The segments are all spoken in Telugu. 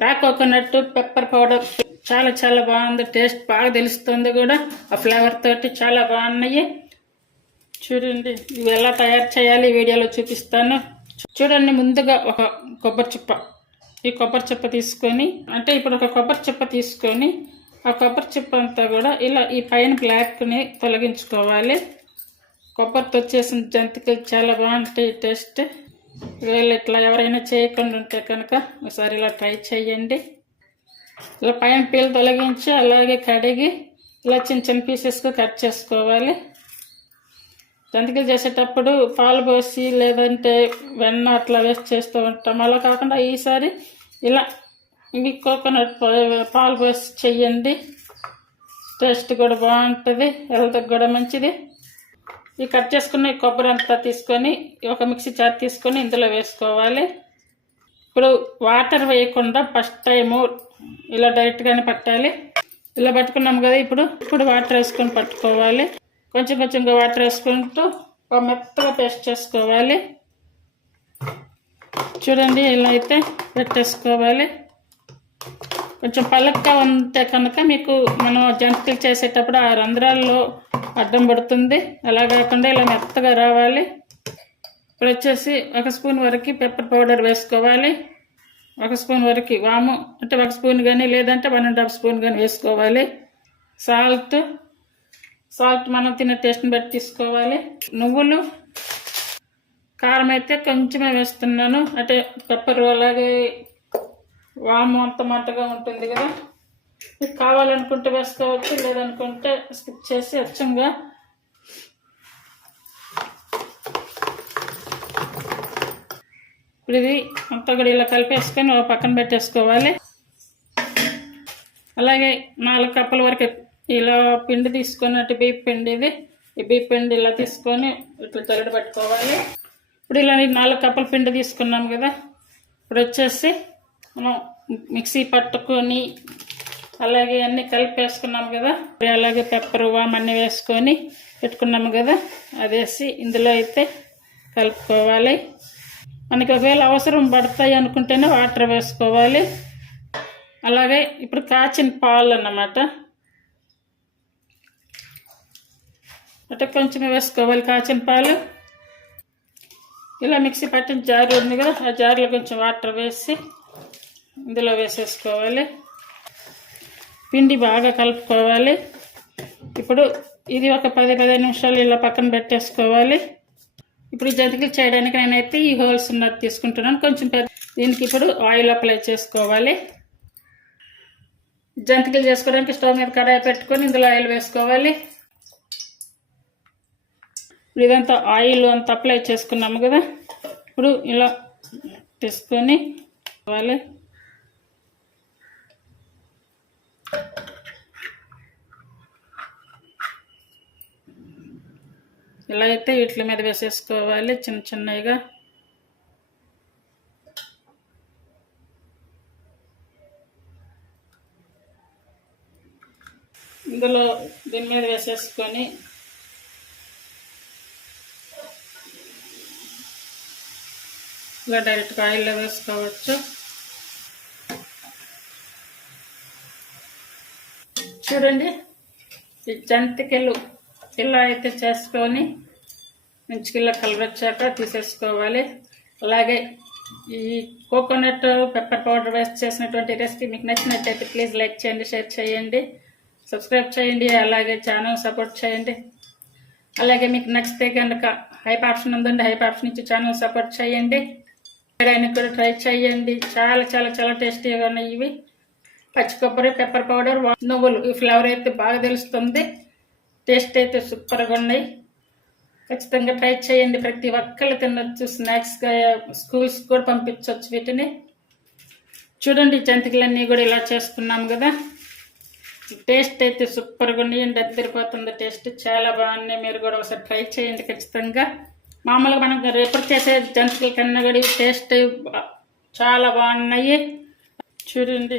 రా కోకోనట్ పెప్పర్ పౌడర్ చాలా చాలా బాగుంది. టేస్ట్ బాగా తెలుస్తుంది కూడా. ఆ ఫ్లేవర్ తోటి చాలా బాగున్నాయి. చూడండి ఇవి ఎలా తయారు చేయాలి వీడియోలో చూపిస్తాను. చూడండి, ముందుగా ఒక కొబ్బరి చిప్ప, ఈ కొబ్బరి చిప్ప తీసుకొని, అంటే ఇప్పుడు ఒక కొబ్బరి చిప్ప తీసుకొని ఆ కొబ్బరి చిప్ప అంతా కూడా ఇలా ఈ పైన బ్లాక్ని తొలగించుకోవాలి. కొబ్బరితో చేసిన జంతికలు చాలా బాగుంటాయి టేస్ట్. వీళ్ళు ఇట్లా ఎవరైనా చేయకుండా ఉంటే కనుక ఒకసారి ఇలా ట్రై చేయండి. ఇలా పైన పీలు తొలగించి అలాగే కడిగి ఇలా చిన్న చిన్న పీసెస్గా కట్ చేసుకోవాలి. జంతికలు చేసేటప్పుడు పాలు పోసి లేదంటే వెన్న అట్లా వేస్ట్ చేస్తూ ఉంటాం. అలా కాకుండా ఈసారి ఇలా ఇవి కోకోనట్ పాలు పోసి చెయ్యండి. టేస్ట్ కూడా బాగుంటుంది, హెల్త్కి కూడా మంచిది. ఈ కట్ చేసుకున్న కొబ్బరి అంతా తీసుకొని ఒక మిక్సీ జార్ తీసుకొని ఇందులో వేసుకోవాలి. ఇప్పుడు వాటర్ వేయకుండా ఫస్ట్ టైము ఇలా డైరెక్ట్గానే పట్టాలి. ఇలా పట్టుకున్నాము కదా, ఇప్పుడు వాటర్ వేసుకొని పట్టుకోవాలి. కొంచెం కొంచెంగా వాటర్ వేసుకుంటూ మెత్తగా పేస్ట్ చేసుకోవాలి. చూడండి ఇలా అయితే పెట్టేసుకోవాలి. కొంచెం పలకగా ఉంటే కనుక మీకు మనం జంతికలు చేసేటప్పుడు ఆ రంధ్రాల్లో అడ్డం పడుతుంది. అలా కాకుండా ఇలా మెత్తగా రావాలి. ఇప్పుడు వచ్చేసి 1 స్పూన్ వరకు పెప్పర్ పౌడర్ వేసుకోవాలి. 1 స్పూన్ వరకు వాము, అంటే 1 స్పూన్ కానీ లేదంటే 1.5 స్పూన్ కానీ వేసుకోవాలి. సాల్ట్ మనం తినే టేస్ట్ని బట్టి తీసుకోవాలి. నువ్వులు, కారం అయితే కొంచెమే వేస్తున్నాను. అంటే పెప్పర్ అలాగే వాము అంత మంటగా ఉంటుంది కదా, మీకు కావాలనుకుంటే వేసుకోవచ్చు, లేదనుకుంటే స్కిప్ చేసి అచ్చంగా ఇప్పుడు ఇది అంతా కూడా ఇలా కలిపేసుకొని ఒక పక్కన పెట్టేసుకోవాలి. అలాగే 4 కప్పుల వరకు ఇలా పిండి తీసుకొని, అటు బియ్య పిండి, ఈ బియ్య పిండి ఇలా తీసుకొని ఇట్లా జల్లెడ పెట్టుకోవాలి. ఇప్పుడు ఇలా 4 కప్పుల పిండి తీసుకున్నాం కదా, ఇప్పుడు వచ్చేసి మనం మిక్సీ పట్టుకొని అలాగే అన్నీ కలిపేసుకున్నాము కదా, అలాగే పెప్పర్ వామ్ అన్నీ వేసుకొని పెట్టుకున్నాము కదా, అదేసి ఇందులో అయితే కలుపుకోవాలి. మనకి ఒకవేళ అవసరం పడతాయి అనుకుంటేనే వాటర్ వేసుకోవాలి. అలాగే ఇప్పుడు కాచిన పాలు అన్నమాట, అంటే కొంచెం వేసుకోవాలి కాచిన పాలు. ఇలా మిక్సీ పట్టిన జారు ఉంది కదా, ఆ జారులో కొంచెం వాటర్ వేసి ఇందులో వేసేసుకోవాలి. పిండి బాగా కలుపుకోవాలి. ఇప్పుడు ఇది ఒక 10-15 నిమిషాలు ఇలా పక్కన పెట్టేసుకోవాలి. ఇప్పుడు ఈ జంతికలు చేయడానికి నేనైతే ఈ హోల్స్ ఉన్నది తీసుకుంటున్నాను, కొంచెం పెద్ద. దీనికి ఇప్పుడు ఆయిల్ అప్లై చేసుకోవాలి. జంతికలు చేసుకోవడానికి స్టవ్ మీద కడాయి పెట్టుకొని ఇందులో ఆయిల్ వేసుకోవాలి. ఇదంతా ఆయిల్ అంతా అప్లై చేసుకున్నాము కదా, ఇప్పుడు ఇలా తీసుకొని పోవాలి. ఇలా అయితే వీటి మీద వేసేసుకోవాలి చిన్న చిన్నగా. ఇందులో దీని మీద వేసేసుకొని ఇలా డైరెక్ట్గా ఆయిల్లో వేసుకోవచ్చు. చూడండి, ఈ జంతికలు ఇలా అయితే చేసుకొని మంచిగా ఇలా కలవచ్చాక తీసేసుకోవాలి. అలాగే ఈ కోకోనట్ పెప్పర్ పౌడర్ వేస్ట్ చేసినటువంటి రెసిపీ మీకు నచ్చినట్టయితే ప్లీజ్ లైక్ చేయండి, షేర్ చేయండి, సబ్స్క్రైబ్ చేయండి, అలాగే ఛానల్ సపోర్ట్ చేయండి. అలాగే మీకు నచ్చితే కనుక హైప్ ఆప్షన్ ఉందండి, హైప్ ఆప్షన్ ఇచ్చి ఛానల్ సపోర్ట్ చేయండి. చేయడానికి కూడా ట్రై చేయండి. చాలా చాలా చాలా టేస్టీగా ఉన్నాయి ఇవి. పచ్చి కొబ్బరి, పెప్పర్ పౌడర్, నువ్వులు, ఈ ఫ్లేవర్ అయితే బాగా తెలుస్తుంది. టేస్ట్ అయితే సూపర్గా ఉన్నాయి. ఖచ్చితంగా ట్రై చేయండి. ప్రతి ఒక్కళ్ళు తినొచ్చు, స్నాక్స్గా స్కూల్స్ కూడా పంపించవచ్చు వీటిని. చూడండి, జంతికలన్నీ కూడా ఇలా చేసుకున్నాం కదా, టేస్ట్ అయితే సూపర్గా ఉన్నాయండి. అద్దరిపోతుంది టేస్ట్, చాలా బాగున్నాయి. మీరు కూడా ఒకసారి ట్రై చేయండి ఖచ్చితంగా. మామూలుగా మనం రేపటి చేసే జంతికల కన్నా కూడా టేస్ట్ చాలా బాగున్నాయి. చూడండి,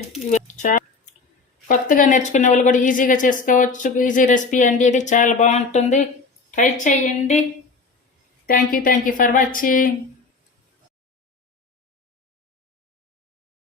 కొత్తగా నేర్చుకునే వాళ్ళు కూడా ఈజీగా చేసుకోవచ్చు. ఈజీ రెసిపీ అండి, ఇది చాలా బాగుంటుంది. ట్రై చేయండి. Thank you for watching.